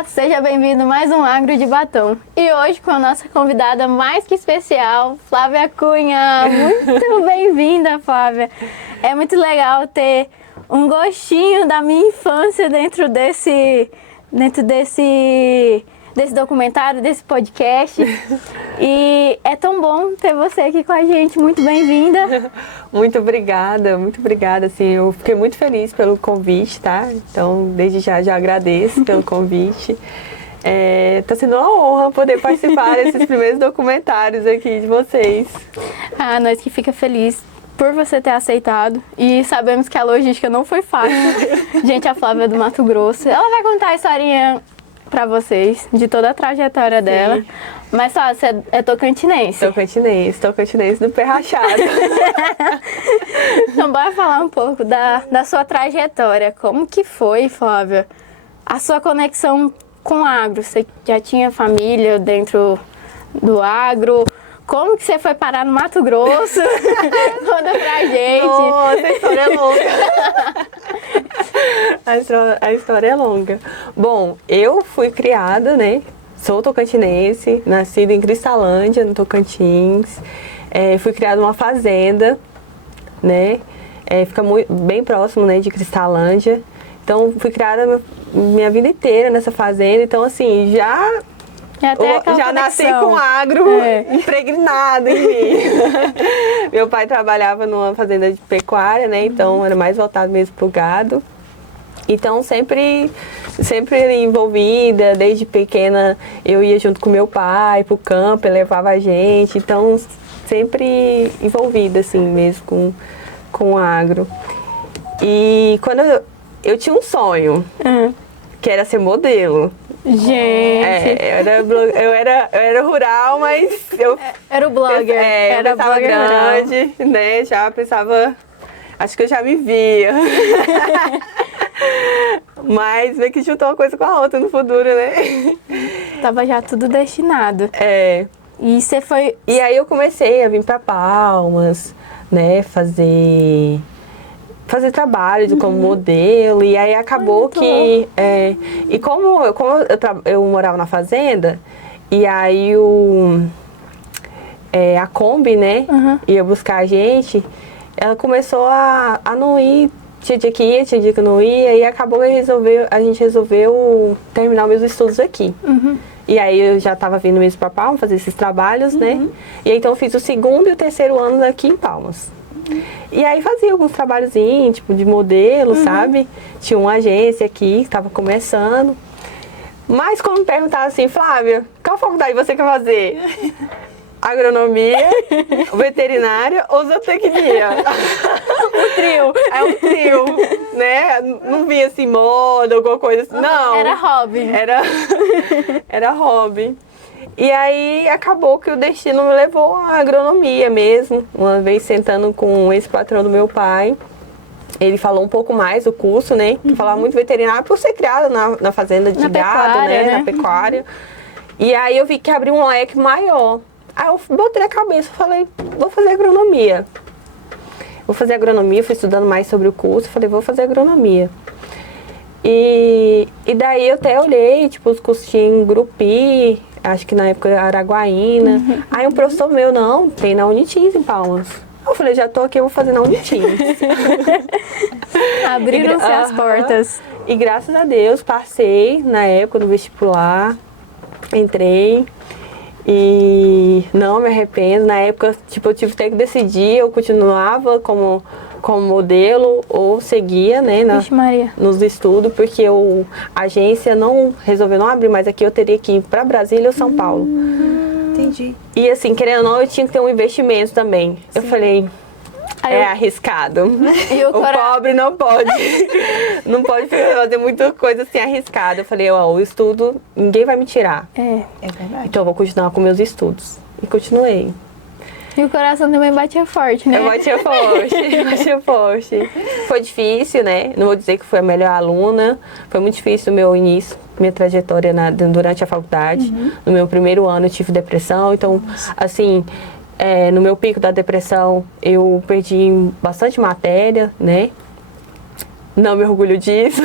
Olá, seja bem-vindo a mais um Agro de Batom. E hoje com a nossa convidada mais que especial, Flávia Cunha. Muito bem-vinda, Flávia. É muito legal ter um gostinho da minha infância dentro desse documentário, desse podcast. E é tão bom ter você aqui com a gente. Muito bem-vinda. Muito obrigada. Assim, eu fiquei muito feliz pelo convite, tá? Então, desde já agradeço pelo convite. Tá sendo uma honra poder participar desses primeiros documentários aqui de vocês. Nós que fica feliz por você ter aceitado. E sabemos que a logística não foi fácil. Gente, a Flávia é do Mato Grosso. Ela vai contar a historinha pra vocês, de toda a trajetória dela. Mas só, você é tocantinense. Tocantinense do pé rachado. Então, bora falar um pouco da sua trajetória. Como que foi, Flávia, a sua conexão com o agro? Você já tinha família dentro do agro? Como que você foi parar no Mato Grosso? Conta pra gente. Nossa, a história é longa. A história é longa. Bom, eu fui criada, né? Sou tocantinense, nascida em Cristalândia, no Tocantins. Fui criada numa fazenda, né? Fica bem próximo, né, de Cristalândia. Então, fui criada minha vida inteira nessa fazenda. Então, assim, já nasci com agro impregnado em mim. Meu pai trabalhava numa fazenda de pecuária, né? Então, era mais voltado mesmo pro gado. Então, sempre envolvida, desde pequena eu ia junto com meu pai pro campo, ele levava a gente. Então, sempre envolvida, assim, mesmo com o agro. E quando eu tinha um sonho, que era ser modelo. Gente! Eu era rural, mas eu... Era o blogger. Eu pensava grande, né? Já pensava... Acho que eu já me via. Mas meio que juntou uma coisa com a outra no futuro, né? Tava já tudo destinado. E você foi... E aí eu comecei a vir pra Palmas, né? Fazer trabalho como modelo. E aí acabou que... E como eu morava na fazenda, e aí a Kombi, né? Ia buscar a gente, ela começou a não ir. Tinha dia que ia, tinha dia que não ia, e acabou que a gente resolveu terminar meus estudos aqui. E aí eu já estava vindo mesmo para Palmas fazer esses trabalhos, né? E aí, então eu fiz o segundo e o terceiro ano aqui em Palmas. E aí fazia alguns trabalhozinhos, tipo de modelo, sabe? Tinha uma agência aqui que estava começando. Mas quando me perguntaram assim, Flávia, qual faculdade você quer fazer? Agronomia, veterinária ou zootecnia? O trio. É um trio, né? Não via assim moda, alguma coisa assim. Não. Era hobby. Era hobby. E aí acabou que o destino me levou à agronomia mesmo. Uma vez sentando com esse patrão do meu pai, ele falou um pouco mais do curso, né? Que falava muito veterinário por ser criada na fazenda de gado, né? Na pecuária. E aí eu vi que abriu um leque maior. Aí eu botei na cabeça, falei, vou fazer agronomia. Fui estudando mais sobre o curso, falei, vou fazer agronomia. E daí eu até olhei, tipo, os cursos tinham em Grupi, acho que na época era Araguaína. Aí um professor meu, não, tem na Unitins em Palmas. Eu falei, já tô aqui, eu vou fazer na Unitins. Abriram-se as portas. E graças a Deus, passei na época do vestibular, entrei. E não me arrependo. Na época, tipo, eu tive que decidir, eu continuava como modelo ou seguia, né, nos estudos, porque a agência resolveu não abrir mais aqui, eu teria que ir para Brasília ou São Paulo. Entendi. E assim, querendo ou não, eu tinha que ter um investimento também. Sim. Eu falei, arriscado. E o pobre não pode fazer muita coisa assim arriscada. Eu falei, o estudo, ninguém vai me tirar. É verdade. Então eu vou continuar com meus estudos. E continuei. E o coração também batia forte, né? Eu batia forte. Foi difícil, né? Não vou dizer que fui a melhor aluna. Foi muito difícil o meu início, minha trajetória durante a faculdade. No meu primeiro ano eu tive depressão. Então, assim, no meu pico da depressão, eu perdi bastante matéria, né? não me orgulho disso,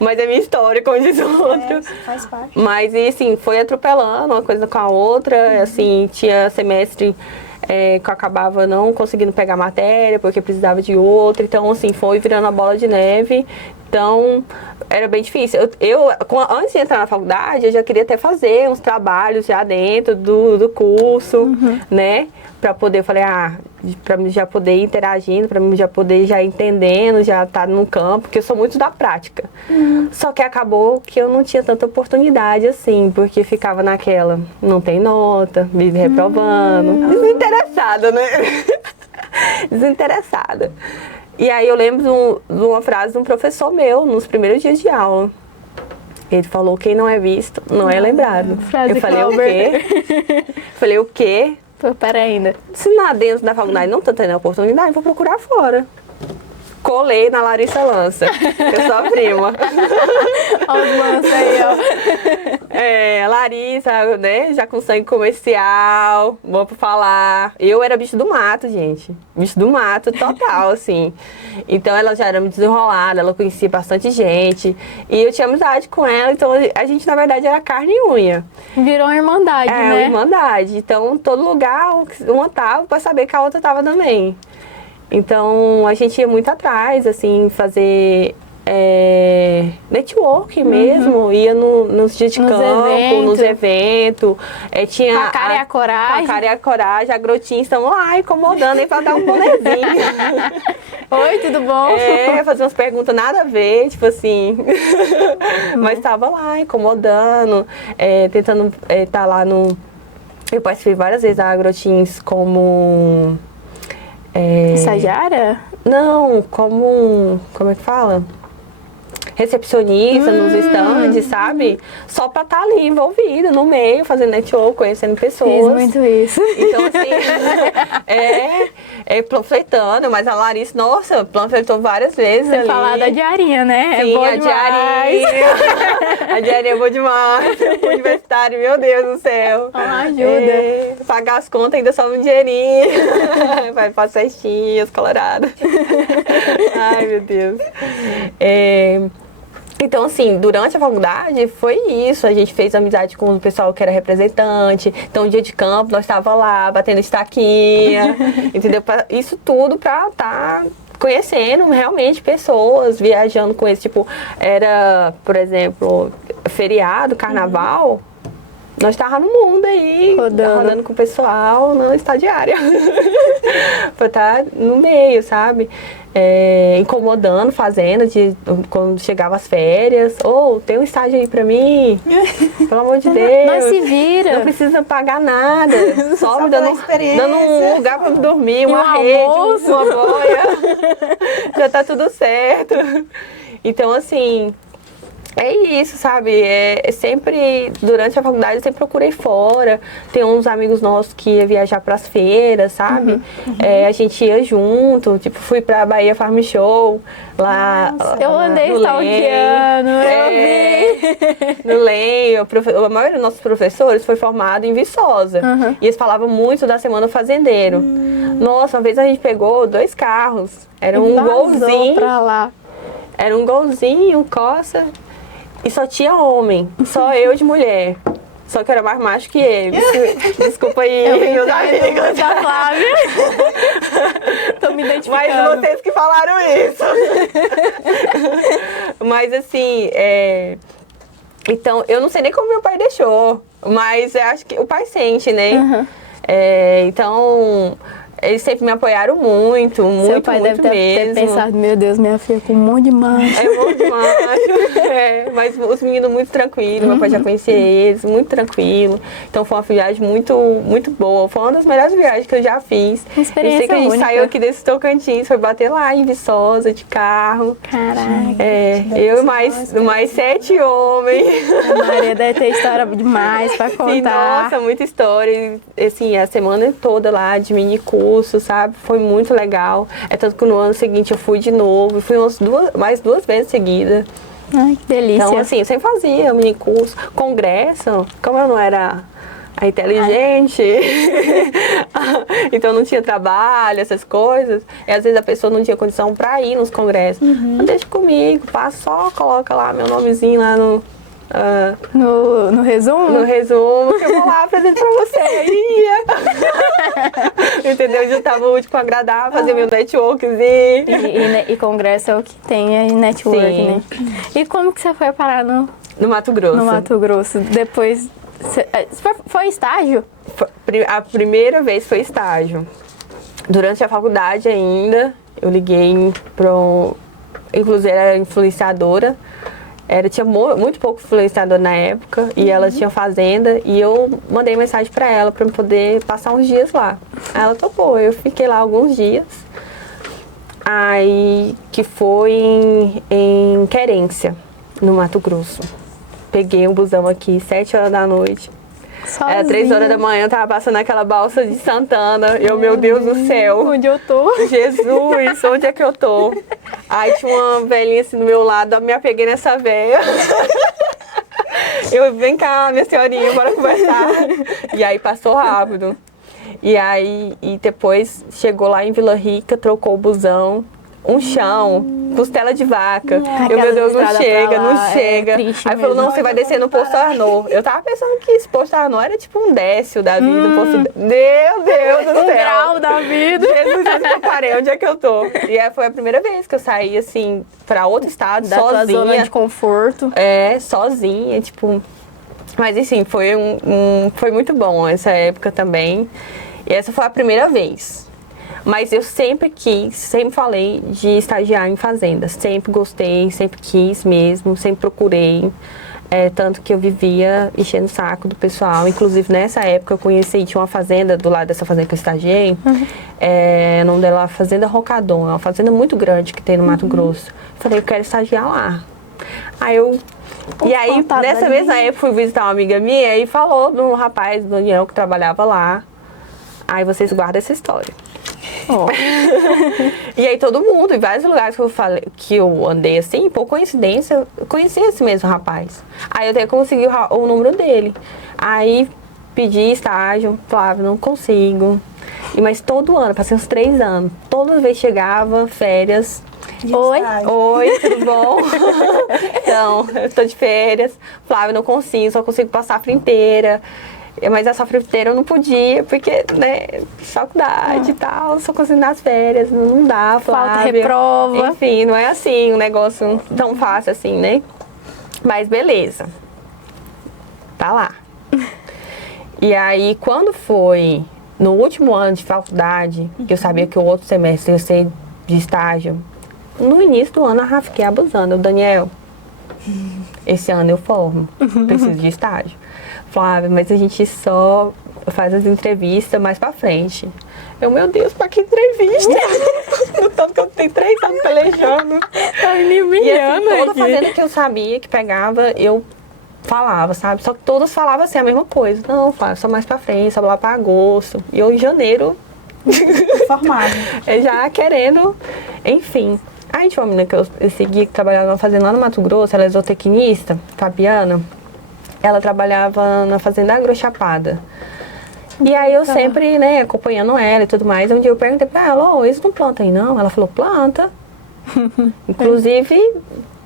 mas é minha história, como diz o outro. Faz parte. Mas, e assim, foi atropelando uma coisa com a outra, assim, tinha semestre que eu acabava não conseguindo pegar matéria, porque precisava de outra, então, assim, foi virando a bola de neve, então, era bem difícil. Antes de entrar na faculdade, eu já queria até fazer uns trabalhos já dentro do curso, né, pra poder, eu falei, pra mim já poder ir interagindo, pra mim já poder já entendendo, já estar no campo, porque eu sou muito da prática. Só que acabou que eu não tinha tanta oportunidade assim, porque ficava naquela, não tem nota, vive reprovando, desinteressada, né? Desinteressada. E aí eu lembro de uma frase de um professor meu, nos primeiros dias de aula. Ele falou, quem não é visto, não é lembrado. Frase Eu falei, o Clauber. quê? Falei, o quê? Pô, para ainda. Se lá dentro da faculdade não tá tendo a oportunidade, vou procurar fora. Colei na Larissa Lança, que eu sou a prima. Olha os lances aí, ó. Larissa, né, já com sangue comercial, bom pra falar. Eu era bicho do mato, gente. Bicho do mato total, assim. Então ela já era muito desenrolada, ela conhecia bastante gente. E eu tinha amizade com ela, então a gente, na verdade, era carne e unha. Virou uma irmandade, Uma né? irmandade. Então, todo lugar, uma tava pra saber que a outra tava também. Então, a gente ia muito atrás, assim, fazer network mesmo, ia nos dias de campo, nos eventos. Tinha Com a cara e a coragem. Com a cara e a coragem, a Grotinha estão lá incomodando aí pra dar um bonezinho. Oi, tudo bom? Fazer umas perguntas nada a ver, tipo assim. Mas tava lá incomodando, tentando estar lá no... Eu participei várias vezes da Agrotins como... Estagiária? Não, como é que fala? Recepcionista nos stands, sabe? Só pra estar ali envolvida no meio, fazendo network, conhecendo pessoas. Fiz muito isso. Então, assim, panfletando, mas a Larissa, nossa, panfletou várias vezes ali. Falar da diarinha, né? Sim, é boa a diarinha. A diarinha é boa demais. O universitário, meu Deus do céu. Ajuda. Pagar as contas ainda sobra um dinheirinho. Vai para cestinhas coloradas. Ai, meu Deus. Então, assim, durante a faculdade foi isso. A gente fez amizade com o pessoal que era representante. Então, dia de campo, nós estávamos lá, batendo estaquinha, entendeu? Isso tudo pra estar conhecendo realmente pessoas, viajando com esse, tipo, era, por exemplo, feriado, carnaval. Nós estávamos no mundo aí, rodando com o pessoal na estagiária. Pra estar no meio, sabe? Incomodando, fazendo, quando chegava as férias. Tem um estágio aí pra mim? Pelo amor de Deus. Nós se vira. Não precisa pagar nada. Só me dando um lugar pra dormir, uma rede, uma boia. Já tá tudo certo. Então, assim... É isso, sabe? Sempre, durante a faculdade, eu sempre procurei fora. Tem uns amigos nossos que iam viajar pras feiras, sabe? A gente ia junto, tipo, fui pra Bahia Farm Show, lá. Eu andei stalkeando, eu vi. No LEM, a maioria dos nossos professores foi formado em Viçosa. E eles falavam muito da Semana Fazendeiro. Nossa, uma vez a gente pegou 2 carros. Era um golzinho. Pra lá. Era um golzinho, um Corsa. E só tinha homem, só eu de mulher. Só que eu era mais macho que ele. Desculpa aí, meus amigos. Da Flávia. Tô me identificando. Mas vocês que falaram isso. Mas assim, então, eu não sei nem como meu pai deixou. Mas eu acho que o pai sente, né? Então... Eles sempre me apoiaram muito, muito, Seu pai muito deve mesmo. ter pensado, meu Deus, minha filha com um monte de macho. Um monte de macho. Mas os meninos muito tranquilos, meu pai já conhecia eles, muito tranquilo. Então foi uma viagem muito, muito boa. Foi uma das melhores viagens que eu já fiz. Uma experiência eu sei que a gente única. saiu aqui desse Tocantins, foi bater lá em Viçosa de carro. Caraca. Eu e mais 7 homens. A Maria deve ter história demais pra contar. Sim, nossa, muita história. E, assim, a semana toda lá de mini curso, sabe? Foi muito legal. Tanto que no ano seguinte eu fui de novo. Fui mais 2 vezes seguidas. Ai, que delícia. Então, assim, eu sempre fazia mini curso, congresso. Como eu não era a inteligente. Então não tinha trabalho, essas coisas. E às vezes a pessoa não tinha condição pra ir nos congressos. Não deixa comigo, passa só, coloca lá meu nomezinho lá no resumo? no resumo, que eu vou lá apresentar pra você. Ia. Entendeu? Eu tava útil com agradável, fazer meu networkzinho. E congresso é o que tem aí, network, Sim. né? E como que você foi parar no Mato Grosso. Mato Grosso? Depois, foi estágio? A primeira vez foi estágio. Durante a faculdade ainda, eu liguei pro... Inclusive, era influenciadora. Tinha muito pouco influenciador na época. E ela tinha fazenda. E eu mandei mensagem pra ela pra eu poder passar uns dias lá. Aí ela topou. Eu fiquei lá alguns dias. Aí, que foi em Querência, no Mato Grosso. Peguei um busão aqui, 7 horas da noite. Sozinha. Era 3 horas da manhã, eu tava passando aquela balsa de Santana. Meu Deus do céu. Onde eu tô? Jesus, onde é que eu tô? Aí tinha uma velhinha assim do meu lado, eu me apeguei nessa velha. Vem cá, minha senhorinha, bora conversar. E aí passou rápido. E aí, depois chegou lá em Vila Rica, trocou o busão. Um chão, costela de vaca. Meu Deus, não chega, não chega. Aí falou, não, você vai descer no Posto Arnaud. Eu tava pensando que esse Posto Arnaud era tipo um décio da vida. Meu Deus do céu. Um grau da vida. Jesus, onde que eu parei? Onde é que eu tô? E aí foi a primeira vez que eu saí, assim, pra outro estado, Da tua sozinha. zona de conforto. Sozinha, tipo... Mas, assim, foi muito bom essa época também. E essa foi a primeira vez. Mas eu sempre falei de estagiar em fazenda. Sempre gostei, sempre quis mesmo, sempre procurei. Tanto que eu vivia enchendo o saco do pessoal. Inclusive, nessa época, eu tinha uma fazenda do lado dessa fazenda que eu estagiei. O nome dela é Fazenda Rocadon. É uma fazenda muito grande que tem no Mato Grosso. Falei, eu quero estagiar lá. Aí nessa mesma época, fui visitar uma amiga minha e falou do rapaz, do Daniel, que trabalhava lá. Aí vocês guardam essa história. Oh. E aí todo mundo, em vários lugares que eu andei assim, por coincidência, eu conheci esse mesmo rapaz. Aí eu até consegui o número dele. Aí pedi estágio, falava, não consigo. Mas todo ano, passei uns 3 anos, toda vez chegava, férias. Oi, tudo bom? Então, eu tô de férias. Flávia, não consigo, só consigo passar a friteira. Mas essa friteira eu não podia, porque, né, faculdade e tal, só consigo nas férias, não dá, Flávia. Falta reprova. Enfim, não é assim, um negócio tão fácil assim, né? Mas beleza. Tá lá. E aí, quando foi no último ano de faculdade, que eu sabia que o outro semestre ia ser de estágio, no início do ano eu fiquei abusando. Daniel, esse ano eu formo, preciso de estágio. Flávia, mas a gente só faz as entrevistas mais pra frente. Meu Deus, pra que entrevista? No tanto que eu tenho 3 anos pelejando. Tá me humilhando. E assim, toda aqui. fazenda que eu sabia que pegava, eu falava, sabe? Só que todas falavam assim a mesma coisa. Não, Flávia, só mais pra frente, só lá pra agosto. E eu em janeiro... Formado. Já querendo, enfim. Aí tinha uma menina que eu segui, que trabalhava na fazenda lá no Mato Grosso, ela é zootecnista, Fabiana. Ela trabalhava na fazenda Agrochapada. E aí eu sempre, né, acompanhando ela e tudo mais. Um dia eu perguntei pra ela, eles não plantam aí não? Ela falou, planta. Inclusive,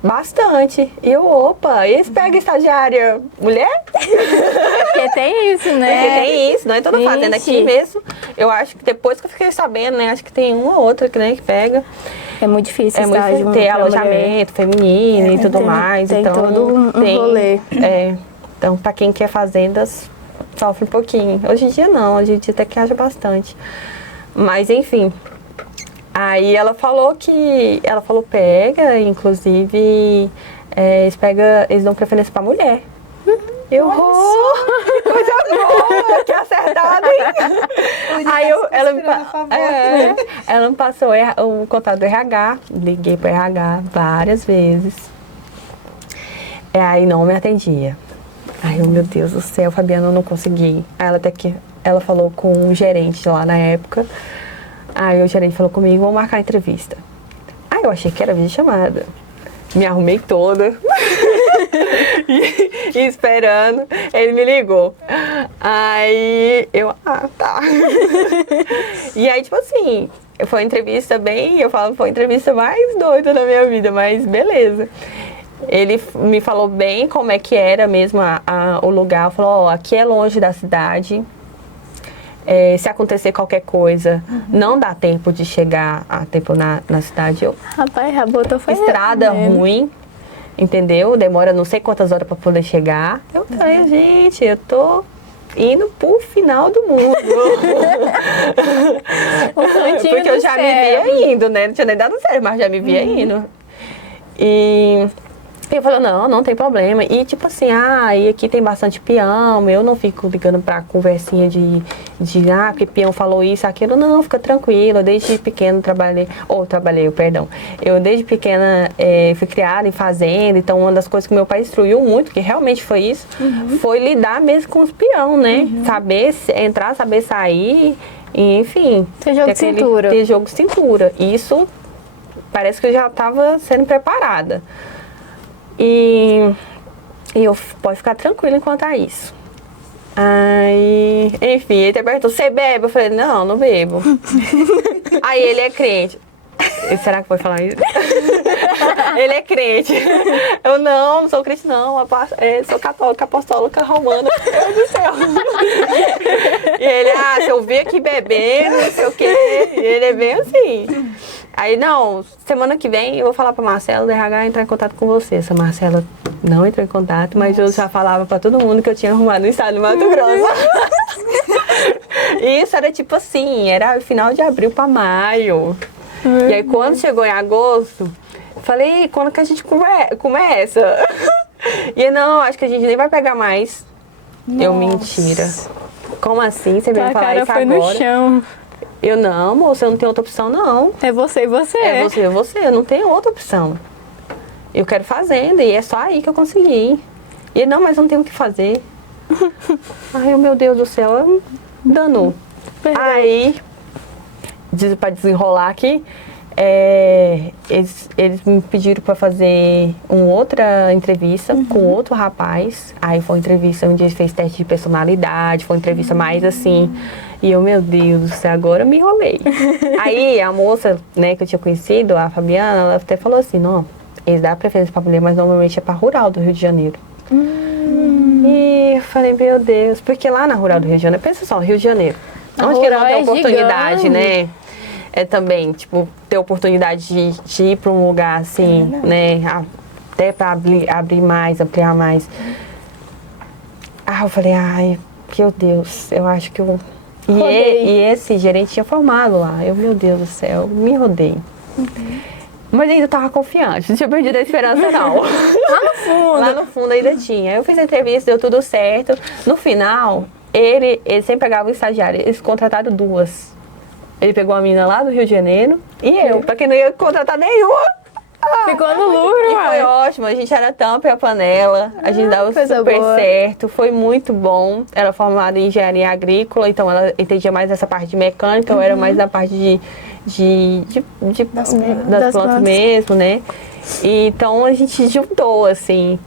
bastante. E eu, opa, e eles pegam estagiária mulher? Porque tem isso, né? Porque tem isso, não é toda fazenda aqui mesmo. Eu acho que depois que eu fiquei sabendo, né, acho que tem uma ou outra que, né, que pega. É muito difícil É muito estágio difícil ter pra mulher. alojamento feminino e tudo mais. Tem Então, todo um rolê. Então, pra quem quer fazendas, sofre um pouquinho. Hoje em dia não, hoje em dia até que haja bastante. Mas, enfim. Aí ela falou pega, inclusive, eles dão preferência pra mulher. Eu, que coisa boa, que acertado, hein? Aí ela me passou o contato do RH, liguei pro RH várias vezes. Aí não me atendia. Ai, meu Deus do céu, Fabiana, eu não consegui. Aí ela falou com o gerente lá na época. Aí o gerente falou comigo, vamos marcar a entrevista. Aí eu achei que era videochamada. Me arrumei toda. e esperando, ele me ligou. Aí eu, tá. E aí, tipo assim, foi uma entrevista eu falo, foi a entrevista mais doida da minha vida, mas beleza. Ele me falou bem como é que era mesmo o lugar. Falou, aqui é longe da cidade. Se acontecer qualquer coisa, não dá tempo de chegar a tempo na cidade. Rapaz, a botou foi estrada ruim, entendeu? Demora não sei quantas horas para poder chegar. Eu falei, gente, eu tô indo pro final do mundo. Porque eu já me via indo, né? Não tinha nem dado certo, mas já me via indo. E ele falou, não tem problema. E tipo assim, e aqui tem bastante peão, eu não fico ligando pra conversinha de porque peão falou isso, aquilo. Não, fica tranquilo. Eu desde pequeno eu desde pequena fui criada em fazenda, então uma das coisas que meu pai instruiu muito, que realmente foi isso, foi lidar mesmo com os peão, né? Saber entrar, saber sair, e, enfim. Ter jogo de cintura. Ter jogo de cintura. Isso parece que eu já estava sendo preparada. E eu pode ficar tranquila enquanto a isso. Aí, enfim, ele até perguntou, você bebe? Eu falei, não bebo. Aí ele é crente. Será que pode falar isso? Ele é crente. Eu não sou crente não, sou católica, apostólica, romana, meu Deus do céu. E ele, se eu vir aqui bebendo, não sei o quê. E ele é bem assim. Aí, não, semana que vem eu vou falar pra Marcela do RH entrar em contato com você. Essa Marcela não entrou em contato, mas eu já falava pra todo mundo que eu tinha arrumado no estado de Mato Grosso. E isso era tipo assim, era final de abril pra maio. E aí quando chegou em agosto, falei, quando que a gente começa? E ele, não, acho que a gente nem vai pegar mais. Nossa. Eu, mentira. Como assim? Você veio falar isso foi agora? No chão. Eu, não, moça, eu não tenho outra opção, não. É você e você. É você e você, eu não tenho outra opção. Eu quero fazenda e é só aí que eu consegui. E ele, não, mas não tenho o que fazer. Ai, meu Deus do céu, danou. Aí, pra desenrolar aqui, eles me pediram para fazer uma outra entrevista com outro rapaz. Aí foi uma entrevista onde ele fez teste de personalidade, foi uma entrevista mais assim. E eu, meu Deus do céu, agora eu me enrolei. Aí a moça, né, que eu tinha conhecido, a Fabiana, ela até falou assim, não, eles dão preferência pra mulher, mas normalmente é pra rural do Rio de Janeiro. E eu falei, meu Deus, porque lá na rural do Rio de Janeiro, pensa só, Rio de Janeiro, onde que não tem oportunidade, né? É também, tipo, ter oportunidade de ir pra um lugar assim, né? Até pra abrir mais, ampliar mais. Eu falei, ai, meu Deus, eu acho que eu... E esse gerente tinha formado lá. Eu, meu Deus do céu, me rodei. Mas ainda tava confiante, não tinha perdido a esperança, não. Lá no fundo. Lá no fundo ainda tinha. Eu fiz a entrevista, deu tudo certo. No final, ele sempre pegava o estagiário. Eles contrataram 2. Ele pegou uma menina lá do Rio de Janeiro e eu, pra quem não ia contratar nenhuma. Ficou no lucro, E foi ótimo, a gente era tampa e a panela, a gente dava super certo, foi muito bom. Ela é formada em engenharia agrícola, então ela entendia mais essa parte de mecânica, eu era mais da parte das plantas mesmo, né? E, então a gente juntou, assim.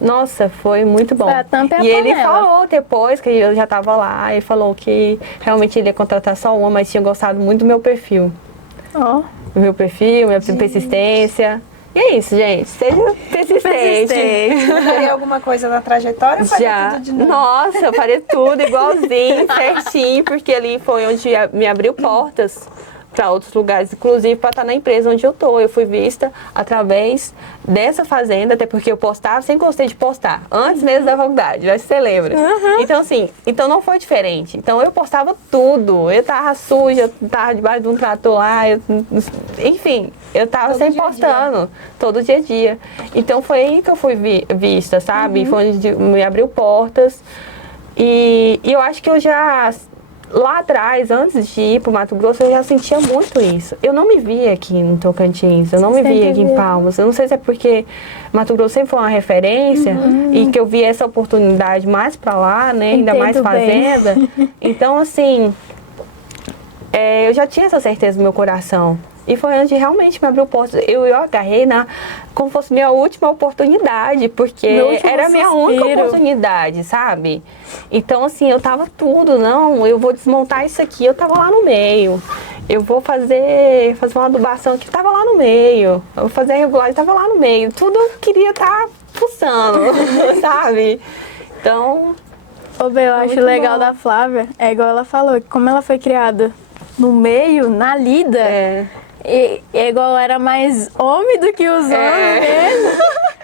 Nossa, foi muito bom. E ele falou depois, que eu já tava lá, ele falou que realmente ele ia contratar só uma, mas tinha gostado muito do meu perfil. Meu perfil, minha persistência. E é isso, gente. Seja persistente. Faria alguma coisa na trajetória ou faria tudo de novo? Nossa, eu faria tudo igualzinho, certinho, porque ali foi onde me abriu portas para outros lugares, inclusive para estar na empresa onde eu tô. Eu fui vista através dessa fazenda, até porque eu postava, sempre gostei de postar, antes mesmo da faculdade, acho que você lembra. Então assim, não foi diferente. Então eu postava tudo, eu tava suja, eu tava debaixo de um trator lá, enfim, eu tava sempre postando, todo dia a dia. Então foi aí que eu fui vista, sabe? Foi onde me abriu portas. E eu acho que eu já... Lá atrás, antes de ir pro Mato Grosso, eu já sentia muito isso. Eu não me via aqui no Tocantins, eu não me via aqui em Palmas. Eu não sei se é porque Mato Grosso sempre foi uma referência e que eu vi essa oportunidade mais pra lá, né? Ainda mais fazenda. Então, assim, eu já tinha essa certeza no meu coração E foi onde realmente me abriu portas. Eu agarrei como fosse minha última oportunidade, porque era a minha única oportunidade, sabe? Então, assim, eu tava tudo, não, eu vou desmontar isso aqui, eu tava lá no meio. Eu vou fazer uma adubação que tava lá no meio. Eu vou fazer a regulagem, tava lá no meio. Tudo eu queria estar fuçando, sabe? Então... Ô, Bê, eu acho legal da Flávia, é igual ela falou, que como ela foi criada no meio, na lida, é igual ela era mais homem do que os homens mesmo.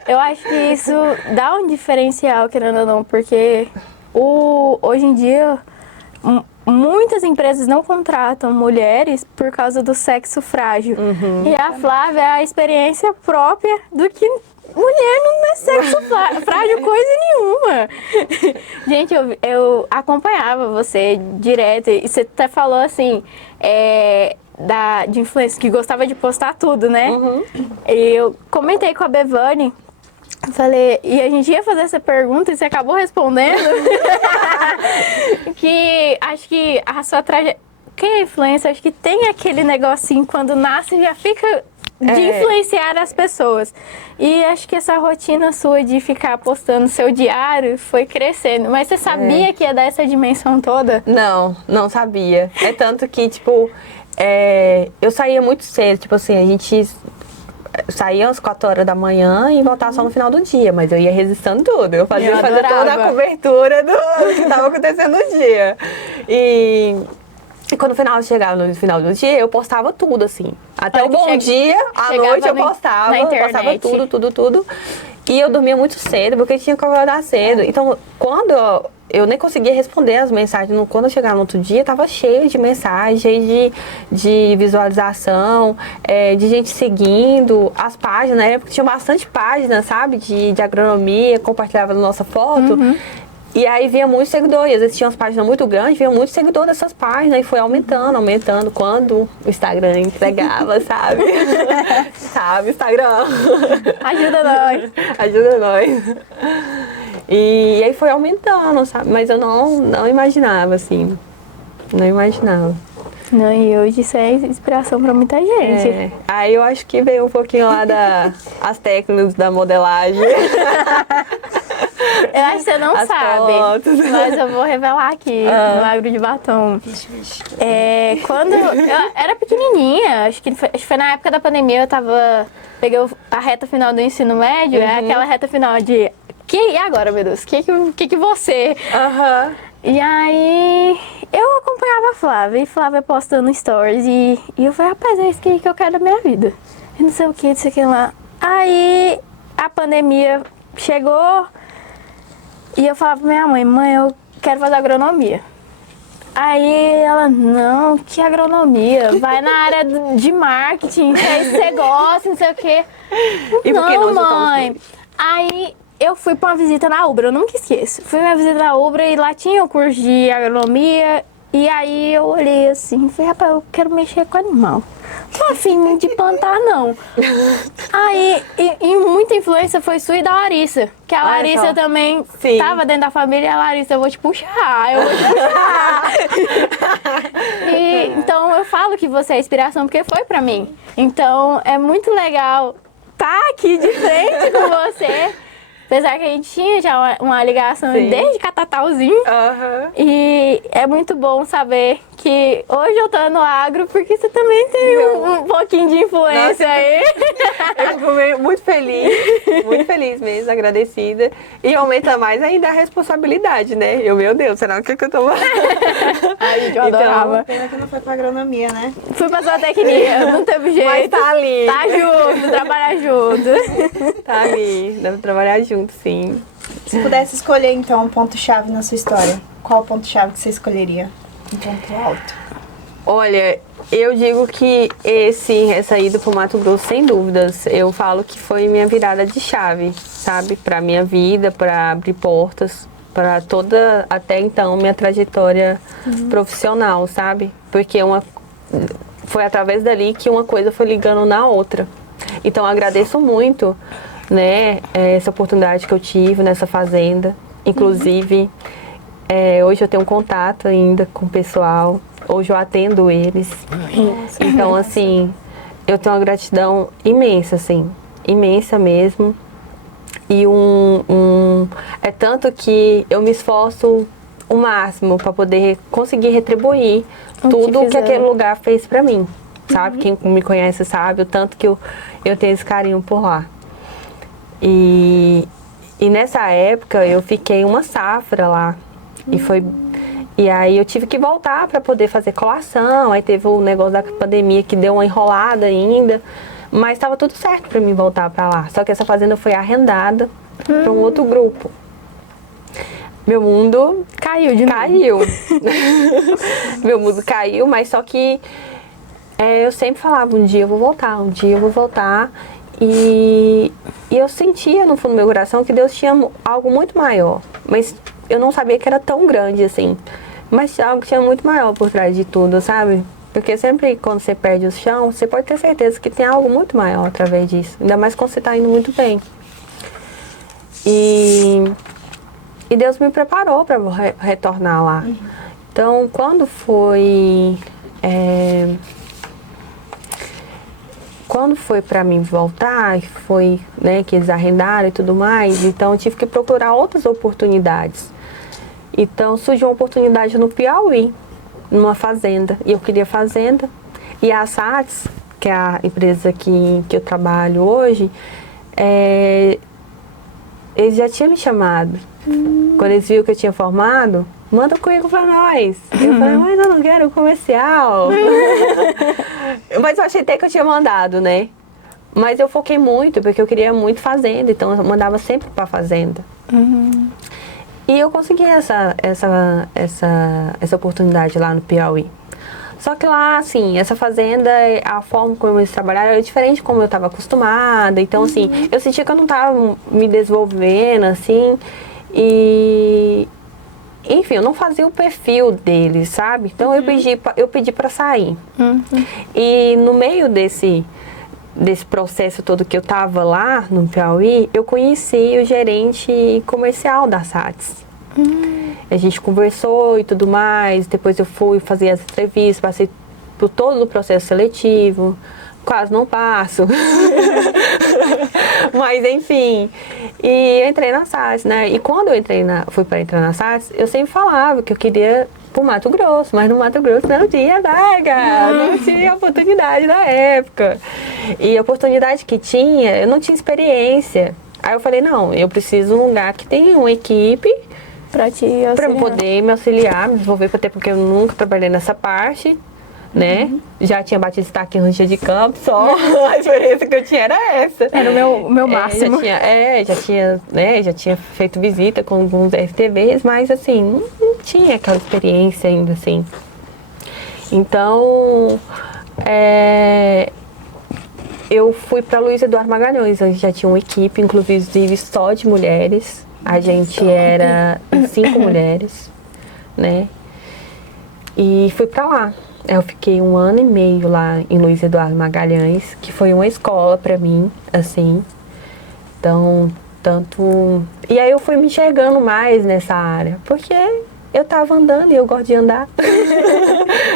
Eu acho que isso dá um diferencial, querendo ou não, porque hoje em dia muitas empresas não contratam mulheres por causa do sexo frágil. E a Flávia é a experiência própria do que mulher não é sexo frágil coisa nenhuma. Gente, eu acompanhava você direto e você até falou assim, de influência, que gostava de postar tudo, né? E eu comentei com a Bevani, falei, e a gente ia fazer essa pergunta e você acabou respondendo. Que acho que a sua trajetória, quem é influência, acho que tem aquele negocinho quando nasce já fica de influenciar as pessoas. E acho que essa rotina sua de ficar postando seu diário foi crescendo. Mas você sabia que ia dar essa dimensão toda? Não sabia. É tanto que, tipo, eu saía muito cedo. Tipo assim, a gente saía às 4 horas da manhã e voltava só no final do dia. Mas eu ia registrando tudo. Eu fazia toda a cobertura do que estava acontecendo no dia. E quando chegava no final do dia, eu postava tudo, assim. Até o bom dia, à noite eu postava. Postava tudo. E eu dormia muito cedo, porque tinha que acordar cedo. Então, quando eu nem conseguia responder as mensagens, quando eu chegava no outro dia, tava cheio de mensagem, de visualização, de gente seguindo as páginas. Na época tinha bastante páginas, sabe? De agronomia, compartilhava na nossa foto. E aí vinha muitos seguidores, às vezes tinha umas páginas muito grandes, vinha muitos seguidores dessas páginas e foi aumentando quando o Instagram entregava, sabe? Sabe, Instagram. Ajuda nós. Ajuda nós. E aí foi aumentando, sabe? Mas eu não imaginava, assim. Não imaginava. Não, e hoje isso é inspiração pra muita gente. Aí eu acho que veio um pouquinho lá as técnicas da modelagem. Eu acho que você não sabe, mas eu vou revelar aqui no Agro de Batom. Quando eu era pequenininha, acho que foi na época da pandemia, peguei a reta final do ensino médio, aquela reta final de, e agora, meu Deus, que você? E aí eu acompanhava a Flávia, e Flávia postando stories, e eu falei, rapaz, é isso que eu quero da minha vida. E não sei o que lá. Aí a pandemia chegou, e eu falava pra minha mãe, eu quero fazer agronomia. Aí ela, não, que agronomia? Vai na área de marketing, que é isso que você gosta, não sei o quê. E por que não, mãe. Aí eu fui pra uma visita na Ubra, eu nunca esqueço. Fui pra uma visita na Ubra e lá tinha o curso de agronomia. E aí eu olhei assim, falei, rapaz, eu quero mexer com animal. Tô afim de plantar, não. Aí, e muita influência foi sua e da Larissa. Que a Larissa também tava dentro da família. E a Larissa, eu vou te puxar. Então eu falo que você é inspiração, porque foi pra mim. Então é muito legal estar aqui de frente com você. Apesar que a gente tinha já uma ligação desde Catatauzinho. E é muito bom saber que hoje eu tô no agro, porque você também tem um pouquinho de influência aí. Eu fico muito feliz mesmo, agradecida. E aumenta mais ainda a responsabilidade, né? Meu Deus, será que eu tô... Ai, eu adorava. Pena que não foi pra agronomia, né? Fui pra zootecnia, não teve jeito. Mas tá ali. Tá junto, trabalhar junto. Tá ali, dá pra trabalhar junto, sim. Se pudesse escolher, então, um ponto-chave na sua história, qual o ponto-chave que você escolheria? Um ponto alto. Olha, eu digo que essa ida pro Mato Grosso, sem dúvidas, eu falo que foi minha virada de chave, sabe? Pra minha vida, pra abrir portas, pra toda, até então, minha trajetória profissional, sabe? Porque foi através dali que uma coisa foi ligando na outra. Então, eu agradeço muito, né, essa oportunidade que eu tive nessa fazenda. Inclusive, hoje eu tenho um contato ainda com o pessoal. Hoje eu atendo eles. Então, assim, eu tenho uma gratidão imensa, assim, imensa mesmo. E é tanto que eu me esforço o máximo para poder conseguir retribuir tudo que aquele lugar fez para mim, sabe? Quem me conhece sabe o tanto que eu tenho esse carinho por lá. E nessa época eu fiquei uma safra lá. E aí eu tive que voltar para poder fazer colação. Aí teve o negócio da pandemia que deu uma enrolada ainda. Mas estava tudo certo para mim voltar para lá. Só que essa fazenda foi arrendada para um outro grupo. Meu mundo caiu de novo. Caiu. Meu mundo caiu, mas só que eu sempre falava, um dia eu vou voltar, um dia eu vou voltar. E eu sentia no fundo do meu coração que Deus tinha algo muito maior. Mas eu não sabia que era tão grande assim. Mas algo tinha muito maior por trás de tudo, sabe? Porque sempre quando você perde o chão, você pode ter certeza que tem algo muito maior através disso. Ainda mais quando você está indo muito bem. E Deus me preparou para retornar lá. Então, quando foi para mim voltar, foi, né, que eles arrendaram e tudo mais, então eu tive que procurar outras oportunidades. Então surgiu uma oportunidade no Piauí, numa fazenda, e eu queria fazenda. E a SATS, que é a empresa que eu trabalho hoje, eles já tinham me chamado. Quando eles viram que eu tinha formado, manda o currículo pra nós. Eu falei, mas eu não quero comercial. Mas eu achei até que eu tinha mandado, né? Mas eu foquei muito, porque eu queria muito fazenda, então eu mandava sempre pra fazenda. E eu consegui essa oportunidade lá no Piauí. Só que lá, assim, essa fazenda, a forma como eles trabalharam era diferente de como eu estava acostumada. Então, assim, eu sentia que eu não estava me desenvolvendo, assim. E, enfim, eu não fazia o perfil deles, sabe? Então, eu pedi para sair. E no meio desse processo todo que eu estava lá no Piauí, eu conheci o gerente comercial da SATS. A gente conversou e tudo mais, depois eu fui fazer as entrevistas, passei por todo o processo seletivo, quase não passo. Mas enfim, e entrei na SATS, né? E quando eu fui para entrar na SATS, eu sempre falava que eu queria pro Mato Grosso, mas no Mato Grosso não tinha vaga, não tinha oportunidade na época. E a oportunidade que tinha, eu não tinha experiência. Aí eu falei, não, eu preciso de um lugar que tenha uma equipe para poder me auxiliar, me desenvolver, até porque eu nunca trabalhei nessa parte, né? Já tinha batido aqui no Rio de Campo, só a experiência que eu tinha era essa. Era o meu máximo. Já tinha feito visita com alguns FTVs, mas assim, não tinha aquela experiência ainda, assim. Então, eu fui para Luiz Eduardo Magalhães, a gente já tinha uma equipe, inclusive só de mulheres. A gente era 5 mulheres, né? E fui pra lá. Eu fiquei 1 ano e meio lá em Luiz Eduardo Magalhães, que foi uma escola pra mim, assim. Então, E aí eu fui me enxergando mais nessa área, porque eu tava andando e eu gosto de andar.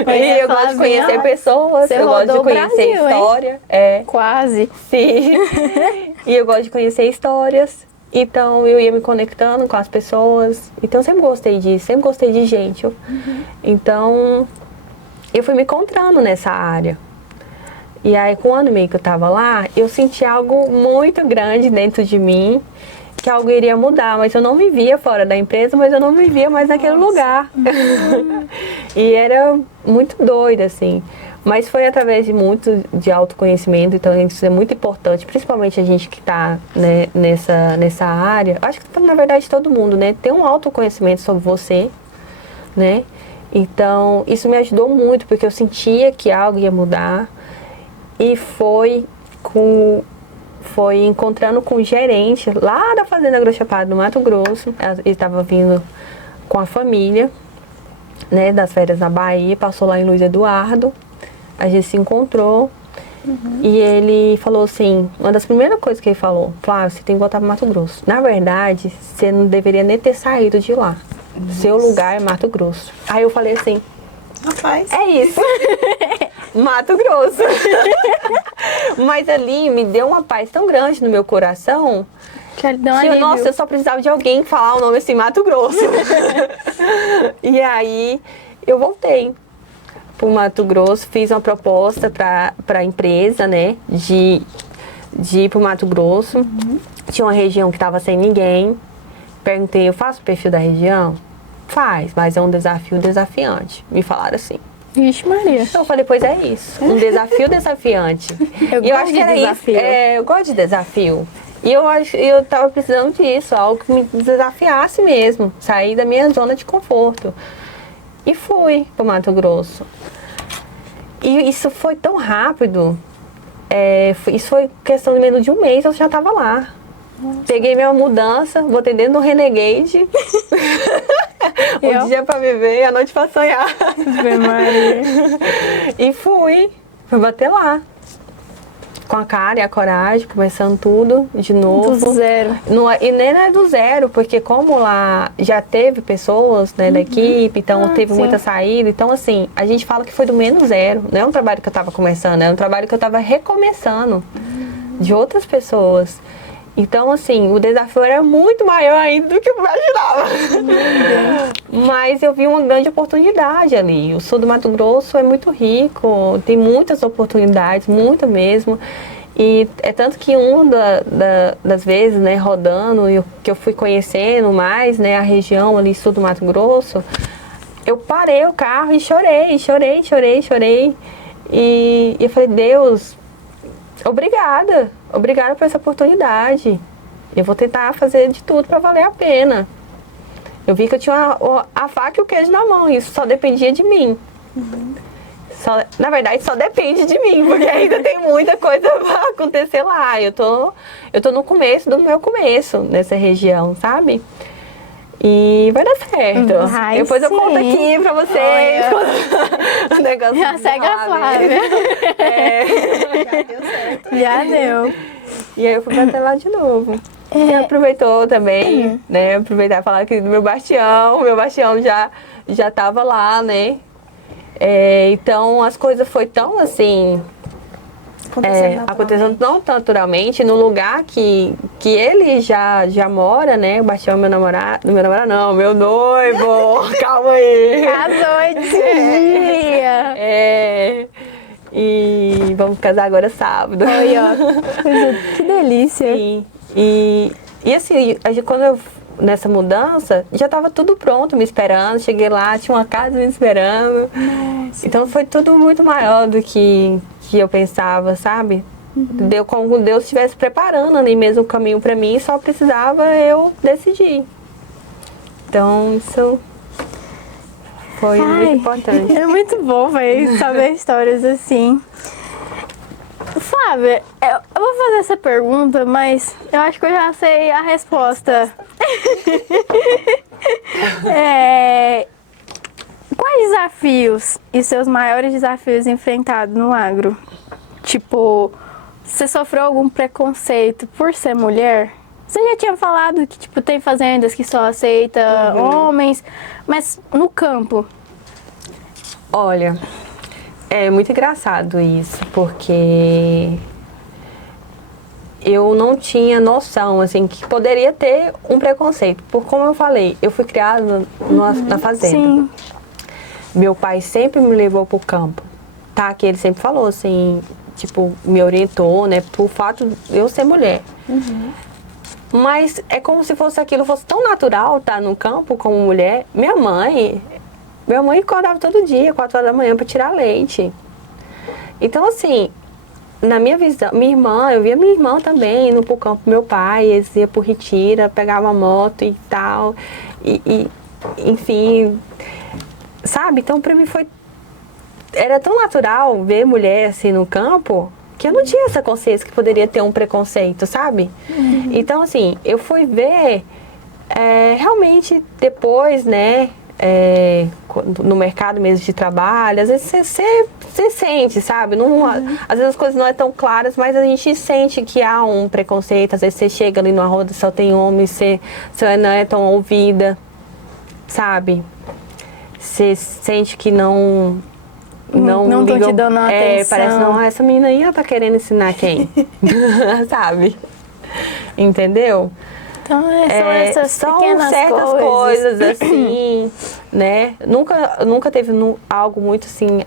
E eu gosto de conhecer pessoas, eu gosto de conhecer história. Quase. Sim. E eu gosto de conhecer histórias. Então, eu ia me conectando com as pessoas. Então, eu sempre gostei disso, sempre gostei de gente. Então, eu fui me encontrando nessa área. E aí, com 1 ano e meio que eu tava lá, eu senti algo muito grande dentro de mim, que algo iria mudar. Mas eu não me via fora da empresa, mas eu não me via mais naquele lugar. E era muito doido, assim. Mas foi através de muito de autoconhecimento, então isso é muito importante, principalmente a gente que está, né, nessa área. Acho que na verdade todo mundo, né, ter um autoconhecimento sobre você, né? Então isso me ajudou muito, porque eu sentia que algo ia mudar e foi encontrando com o gerente lá da Fazenda Agrochapada do Mato Grosso. Ele estava vindo com a família, né, das férias na Bahia, passou lá em Luiz Eduardo. A gente se encontrou e ele falou assim, uma das primeiras coisas que ele falou, Flávia, você tem que voltar para Mato Grosso. Na verdade, você não deveria nem ter saído de lá. Seu lugar é Mato Grosso. Aí eu falei assim, rapaz, é isso. Mato Grosso. Mas ali me deu uma paz tão grande no meu coração. Que dá um alívio. Nossa, eu só precisava de alguém falar o nome assim, Mato Grosso. E aí eu voltei pro Mato Grosso, fiz uma proposta para a empresa, né, de ir pro Mato Grosso. Tinha uma região que estava sem ninguém. Perguntei, eu faço o perfil da região? Faz, mas é um desafio desafiante. Me falaram assim. Vixe Maria. Então eu falei, pois é isso, um desafio desafiante. Eu E eu gosto acho que de era desafio. isso. Eu gosto de desafio. E eu tava precisando disso, algo que me desafiasse mesmo, sair da minha zona de conforto. E fui pro Mato Grosso. E isso foi tão rápido. Isso foi questão de menos de um mês, eu já tava lá. Nossa. Peguei minha mudança, botei dentro do Renegade. Um dia pra viver, a noite pra sonhar. Maria. E fui bater lá. Com a cara e a coragem, começando tudo de novo. Do zero. E nem é do zero, porque como lá já teve pessoas, né, da equipe, então teve muita saída. Então, assim, a gente fala que foi do menos zero. Não é um trabalho que eu tava começando, é um trabalho que eu tava recomeçando de outras pessoas. Então, assim, o desafio era muito maior ainda do que eu imaginava. Mas eu vi uma grande oportunidade ali. O sul do Mato Grosso é muito rico, tem muitas oportunidades, muita mesmo. E é tanto que das vezes, né, rodando, que eu fui conhecendo mais, né, a região ali sul do Mato Grosso, eu parei o carro e chorei. E eu falei, Deus, obrigada por essa oportunidade. Eu vou tentar fazer de tudo para valer a pena. Eu vi que eu tinha a faca e o queijo na mão, isso só dependia de mim. Na verdade, só depende de mim, porque ainda tem muita coisa para acontecer lá. Eu tô no começo do meu começo nessa região, sabe? E vai dar certo. Ai, depois sim. eu conto aqui pra vocês. O negócio Já segue a Flávia. Já deu certo. Já deu. E aí eu fui bater lá de novo. E aproveitou também, né? Aproveitar e falar aqui do meu bastião. O meu bastião já tava lá, né? Então as coisas foi tão assim. Acontecendo não naturalmente no lugar que ele já mora, né? O Bastião é meu namorado não, meu noivo. Calma aí. Casou esse dia. E vamos casar agora sábado. Oi, ó. Que delícia. E assim, quando nessa mudança, já estava tudo pronto, me esperando. Cheguei lá, tinha uma casa me esperando. Nossa. Então foi tudo muito maior do que eu pensava, sabe? Deu como Deus estivesse preparando ali mesmo o caminho para mim, só precisava eu decidir. Então isso foi muito importante. É muito bom, véi, saber histórias assim. Flávia, eu vou fazer essa pergunta, mas eu acho que eu já sei a resposta. Quais desafios e seus maiores desafios enfrentados no agro? Tipo, você sofreu algum preconceito por ser mulher? Você já tinha falado que tipo, tem fazendas que só aceita homens, mas no campo? Olha, é muito engraçado isso, porque eu não tinha noção, assim, que poderia ter um preconceito. Por como eu falei, eu fui criada na fazenda. Sim. Meu pai sempre me levou pro campo, tá? Que ele sempre falou, assim, tipo, me orientou, né? Por fato de eu ser mulher. Mas é como se aquilo fosse tão natural, tá? No campo como mulher. Minha mãe acordava todo dia, 4 horas da manhã, pra tirar leite. Então, assim, na minha visão, eu via minha irmã também indo pro campo, meu pai, eles iam pro Retira, pegava a moto e tal, enfim, sabe? Então, pra mim era tão natural ver mulher assim no campo, que eu não tinha essa consciência que poderia ter um preconceito, sabe? Então, assim, eu fui ver realmente depois, né? No mercado mesmo de trabalho, às vezes você sente, sabe? Às vezes as coisas não é tão claras, mas a gente sente que há um preconceito. Às vezes você chega ali numa roda, só tem homem, você não é tão ouvida, sabe? Você sente que não Não tão te dando atenção. Parece, não, essa menina aí, ela tá querendo ensinar quem? Sabe? Entendeu? Então, são essas são pequenas certas coisas assim, né? Nunca teve algo muito assim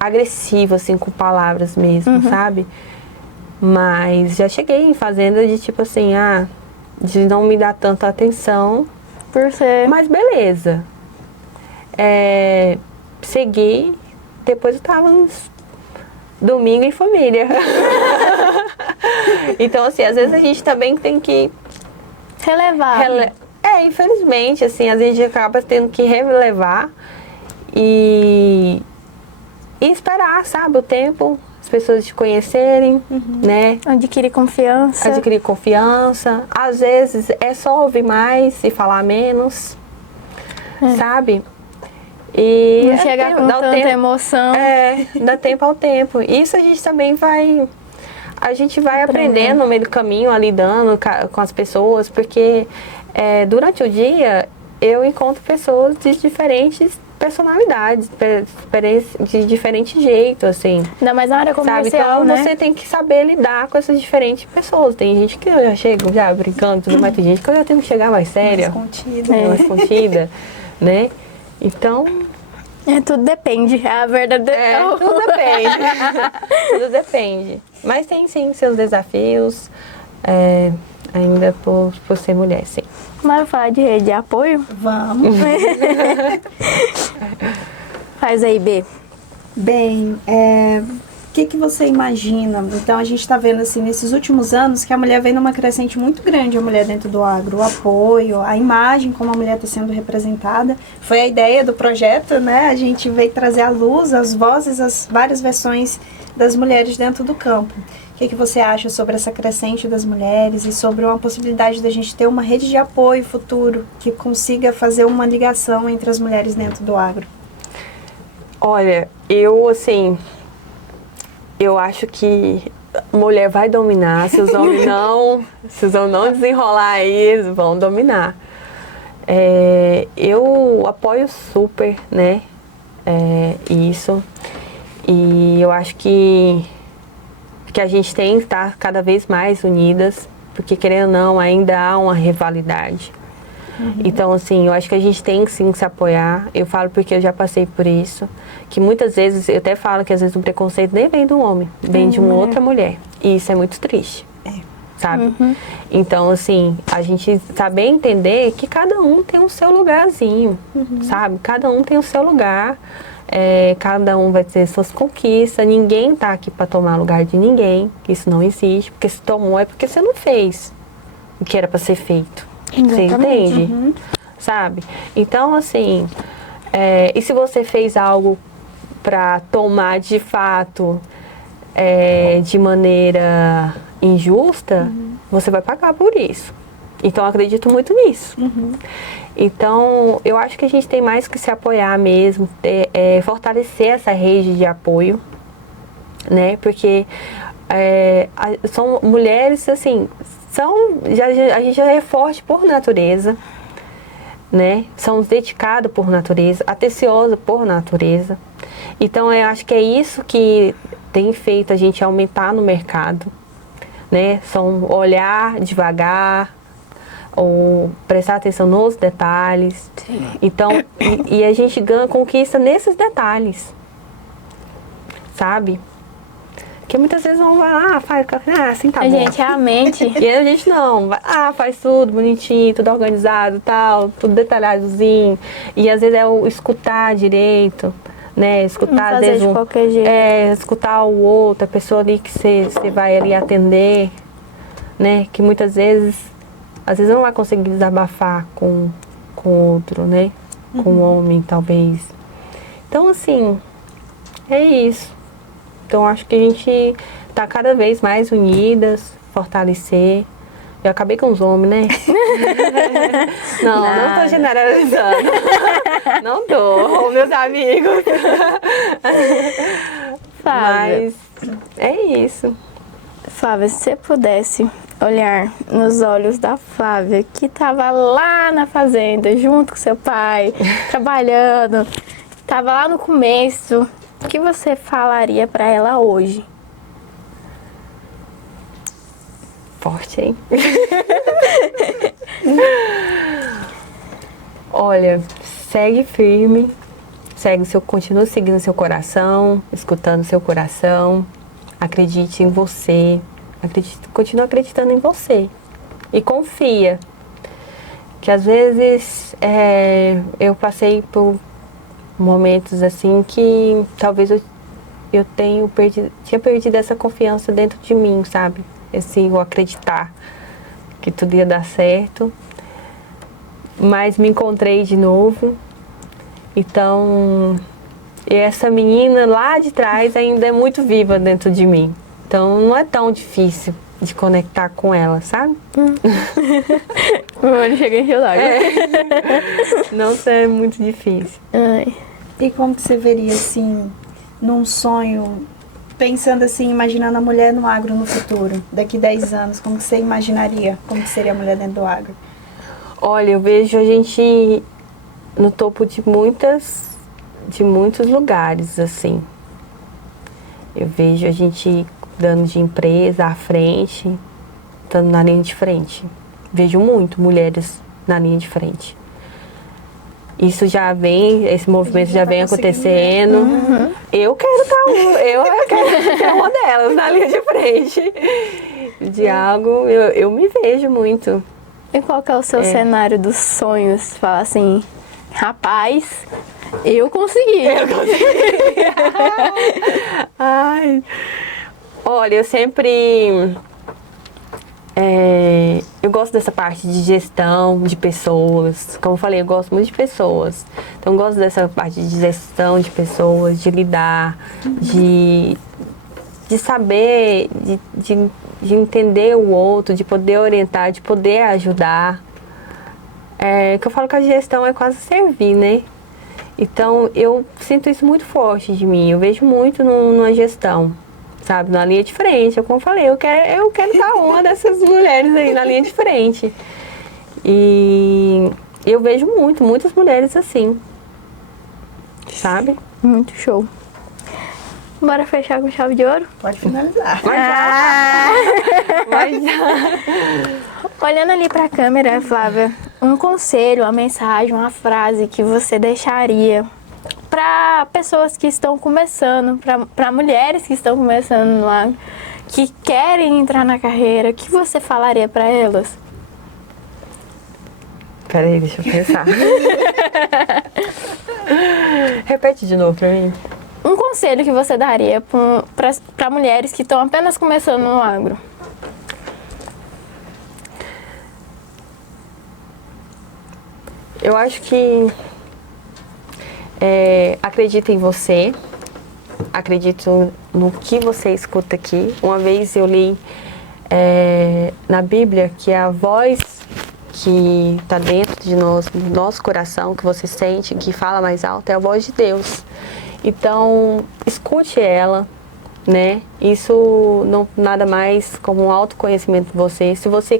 agressivo assim com palavras mesmo, sabe? Mas já cheguei em fazenda de tipo assim, de não me dar tanta atenção. Por ser. Mas beleza. Segui, depois eu tava domingo em família. Então assim, às vezes a gente também tem que Relevar. Infelizmente, assim, a gente acaba tendo que relevar e esperar, sabe, o tempo, as pessoas te conhecerem, né? Adquirir confiança. Adquirir confiança. Às vezes é só ouvir mais e falar menos, sabe? E não chegar com tanta emoção. Dá tempo ao tempo. Isso a gente também vai... A gente vai aprendendo no meio do caminho, lidando com as pessoas, porque durante o dia eu encontro pessoas de diferentes personalidades, de diferente jeito, assim. Ainda mais na área comercial, Então né? você tem que saber lidar com essas diferentes pessoas. Tem gente que eu já chego já brincando, tudo mais, tem gente que eu já tenho que chegar mais séria. Mais contida, né? Então... tudo depende, a verdade tudo depende. Tudo depende. Mas tem sim seus desafios, ainda por ser mulher, sim. Mas falar de rede de apoio? Vamos. Faz aí, B. Bem, o que você imagina? Então, a gente está vendo, assim, nesses últimos anos, que a mulher vem numa crescente muito grande, a mulher dentro do agro, o apoio, a imagem como a mulher está sendo representada. Foi a ideia do projeto, né? A gente veio trazer à luz as vozes, as várias versões das mulheres dentro do campo. O que você acha sobre essa crescente das mulheres e sobre uma possibilidade da gente ter uma rede de apoio futuro que consiga fazer uma ligação entre as mulheres dentro do agro? Olha, eu acho que mulher vai dominar, se os homens não desenrolar aí, eles vão dominar. Eu apoio super, né, isso, e eu acho que a gente tem que estar cada vez mais unidas, porque querendo ou não, ainda há uma rivalidade. Então, assim, eu acho que a gente tem sim que se apoiar. Eu falo porque eu já passei por isso. Que muitas vezes, eu até falo que às vezes o preconceito nem vem do homem, vem de uma outra mulher. E isso é muito triste, sabe? Então, assim, a gente saber entender que cada um tem o seu lugarzinho, sabe? Cada um tem o seu lugar. Cada um vai ter suas conquistas. Ninguém tá aqui para tomar lugar de ninguém. Isso não existe. Porque se tomou é porque você não fez o que era para ser feito. Você entende? Sabe? Então, assim, e se você fez algo para tomar de fato de maneira injusta, você vai pagar por isso. Então, eu acredito muito nisso. Então, eu acho que a gente tem mais que se apoiar mesmo, fortalecer essa rede de apoio, né? Porque são mulheres, assim... a gente já é forte por natureza, né? Somos dedicados por natureza, atenciosa por natureza. Então, eu acho que é isso que tem feito a gente aumentar no mercado, né? São olhar devagar, ou prestar atenção nos detalhes. Sim. Então, e a gente conquista nesses detalhes, sabe? Porque muitas vezes vão lá, faz, assim tá bom. A gente é a mente. E a gente não, faz tudo bonitinho, tudo organizado, tal, tudo detalhadozinho. E às vezes é o escutar direito, né? Escutar, às vezes, de qualquer jeito. Escutar o outro, a pessoa ali que você vai ali atender, né? Que muitas vezes, às vezes não vai conseguir desabafar com outro, né? Com um homem, talvez. Então, assim, é isso. Então, acho que a gente tá cada vez mais unidas, fortalecer. Eu acabei com os homens, né? Não tô generalizando. Não tô, meus amigos. Flávia. Mas é isso. Flávia, se você pudesse olhar nos olhos da Flávia, que tava lá na fazenda, junto com seu pai, trabalhando, tava lá no começo, O que você falaria pra ela hoje? Forte, hein? Olha, segue firme, continua seguindo seu coração, escutando seu coração, acredite em você, continua acreditando em você e confia. Que às vezes eu passei por momentos assim que talvez eu tinha perdido essa confiança dentro de mim, sabe? O acreditar que tudo ia dar certo. Mas me encontrei de novo. Então, essa menina lá de trás ainda é muito viva dentro de mim. Então, não é tão difícil de conectar com ela, sabe? Meu olho chega a encher d'água. Não é muito difícil. Ai. E como que você veria, assim, num sonho, pensando assim, imaginando a mulher no agro no futuro, daqui 10 anos, como que você imaginaria? Como que seria a mulher dentro do agro? Olha, eu vejo a gente no topo de muitos lugares, assim. Eu vejo a gente dando de empresa à frente, estando na linha de frente. Vejo muito mulheres na linha de frente. Isso já vem, esse movimento já vem acontecendo. Uhum. Eu quero ser uma delas na linha de frente. De algo, eu me vejo muito. E qual que é o seu cenário dos sonhos? Fala assim, rapaz, eu consegui. Ai. Olha, eu sempre... eu gosto dessa parte de gestão de pessoas. Como eu falei, eu gosto muito de pessoas. Então, eu gosto dessa parte de gestão de pessoas, de lidar, de saber, de entender o outro, de poder orientar, de poder ajudar. Que eu falo que a gestão é quase servir, né? Então, eu sinto isso muito forte de mim. Eu vejo muito na gestão, sabe? Na linha de frente. Como eu falei, eu quero estar uma dessas mulheres aí na linha de frente. E eu vejo muitas mulheres assim, sabe? Muito show. Bora fechar com chave de ouro? Pode finalizar. Mas já. Olhando ali pra câmera, Flávia, um conselho, uma mensagem, uma frase que você deixaria para pessoas que estão começando, para mulheres que estão começando no agro, que querem entrar na carreira, o que você falaria para elas? Peraí, deixa eu pensar. Repete de novo pra mim. Um conselho que você daria para mulheres que estão apenas começando no agro? Eu acho que acredita em você, acredito no que você escuta aqui. Uma vez eu li na Bíblia que a voz que está dentro de nós, do nosso coração, que você sente, que fala mais alto, é a voz de Deus. Então, escute ela, né? Isso não nada mais como um autoconhecimento de você. Se você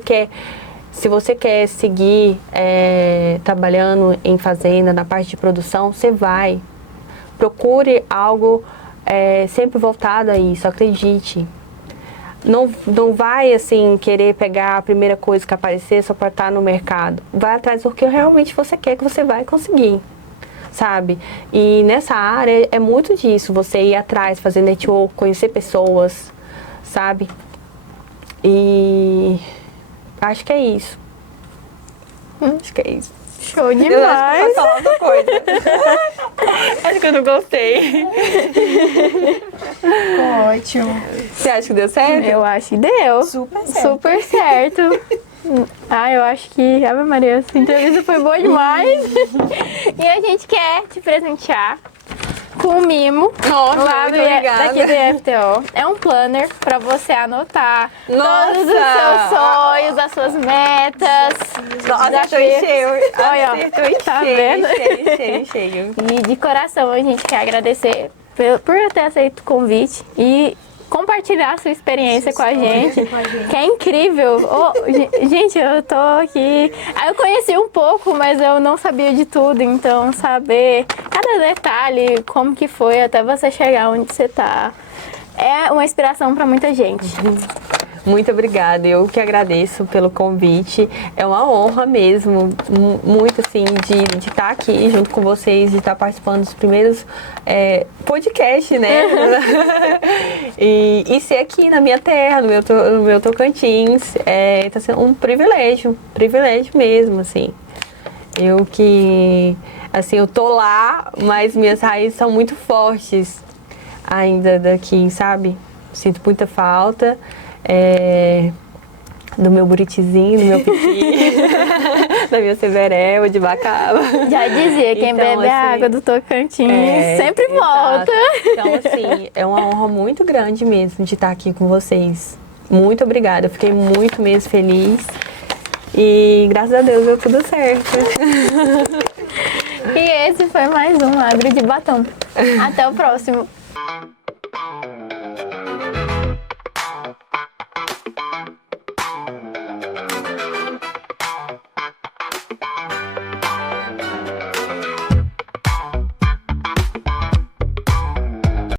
quer seguir trabalhando em fazenda, na parte de produção, você vai. Procure algo sempre voltado a isso, acredite. Não vai, assim, querer pegar a primeira coisa que aparecer só para estar no mercado. Vai atrás do que realmente você quer, que você vai conseguir, sabe? E nessa área é muito disso, você ir atrás, fazer network, conhecer pessoas, sabe? E acho que é isso. Acho que é isso. Show demais! Eu acho que eu posso falar outra coisa. Acho que eu não gostei. Ótimo. Você acha que deu certo? Eu acho que deu. Super certo. Super certo. Eu acho que, Ave Maria, essa entrevista foi boa demais. E a gente quer te presentear com um mimo. Nossa, lá muito obrigada. daqui do FTO. É um planner para você anotar Nossa! todos os seus sonhos, as suas metas. Nossa, tô cheio. Olha, ó, tá vendo? Cheio. E de coração a gente quer agradecer por ter aceito o convite e compartilhar a sua experiência com a gente, que é incrível. Gente, eu tô aqui. Aí eu conheci um pouco, mas eu não sabia de tudo, então saber cada detalhe, como que foi até você chegar onde você tá, é uma inspiração para muita gente. Muito obrigada, eu que agradeço pelo convite. É uma honra mesmo, muito assim, de estar aqui junto com vocês, de estar participando dos primeiros podcasts, né? e ser aqui na minha terra, no meu Tocantins, tá sendo um privilégio mesmo, assim. Eu que, assim, eu tô lá, mas minhas raízes são muito fortes ainda daqui, sabe? Sinto muita falta. Do meu buritizinho, do meu piqui, da minha Severel, de Bacaba. Já dizia, quem então, bebe assim, a água do Tocantins sempre volta. Então, assim, é uma honra muito grande mesmo de estar aqui com vocês. Muito obrigada, eu fiquei muito mesmo feliz. E graças a Deus deu tudo certo. E esse foi mais um Agro de Batom. Até o próximo.